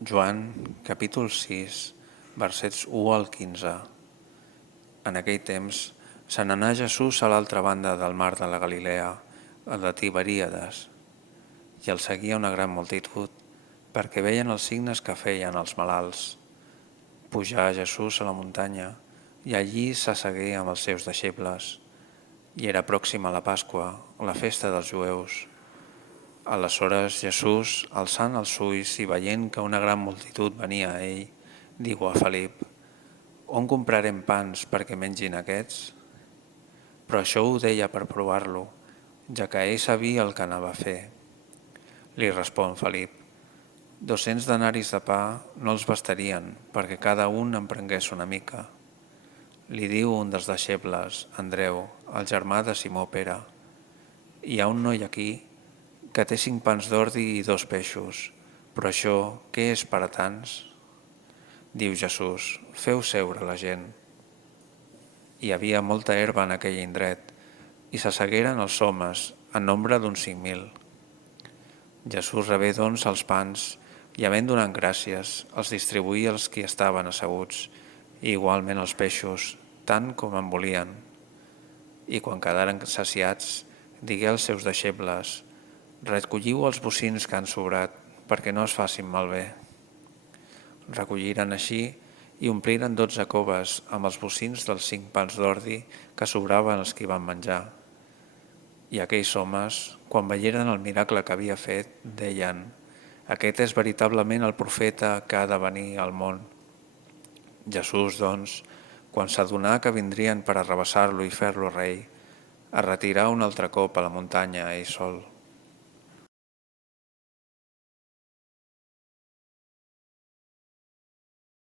Joan, capítol 6, versets 1 al 15. En aquell temps se n'anà Jesús a l'altra banda del mar de la Galilea, a de Tiberíades, i el seguia una gran multitud, perquè veien els signes que feien els malalts. Pujà Jesús a la muntanya, i allí s'assegué amb els seus deixebles. I era pròxima la Pasqua, la festa dels jueus. Aleshores Jesús, alçant els ulls i veient que una gran multitud venia a ell, diu a Felip: «On comprarem pans perquè mengin aquests?» Però això ho deia per provar-lo, ja que ell sabia el que anava a fer. Li respon Felip: 200 denaris de pa no els bastarien perquè cada un en prengués una mica. Li diu un dels deixebles, Andreu, el germà de Simó Pere: «Hi ha un noi aquí que té 5 pans d'ordi i 2 peixos, però això què és per a tants?» Diu Jesús: «Feu seure la gent». Hi havia molta herba en aquell indret, i s'assegueren els homes, en nombre d'uns 5.000. Jesús rebé doncs els pans, i havent donat gràcies, els distribuïa als qui estaven asseguts, i igualment els peixos, tant com en volien. I quan quedaren saciats, digué als seus deixebles: «Recolliu els bocins que han sobrat, perquè no es facin malbé». Recolliren així i ompliren 12 coves amb els bocins dels 5 pans d'ordi que sobraven els qui van menjar. I aquells homes, quan veieren el miracle que havia fet, deien: «Aquest és veritablement el profeta que ha de venir al món». Jesús, doncs, quan s'adonà que vindrien per arrabassar-lo i fer-lo rei, es retirà un altre cop a la muntanya ell sol.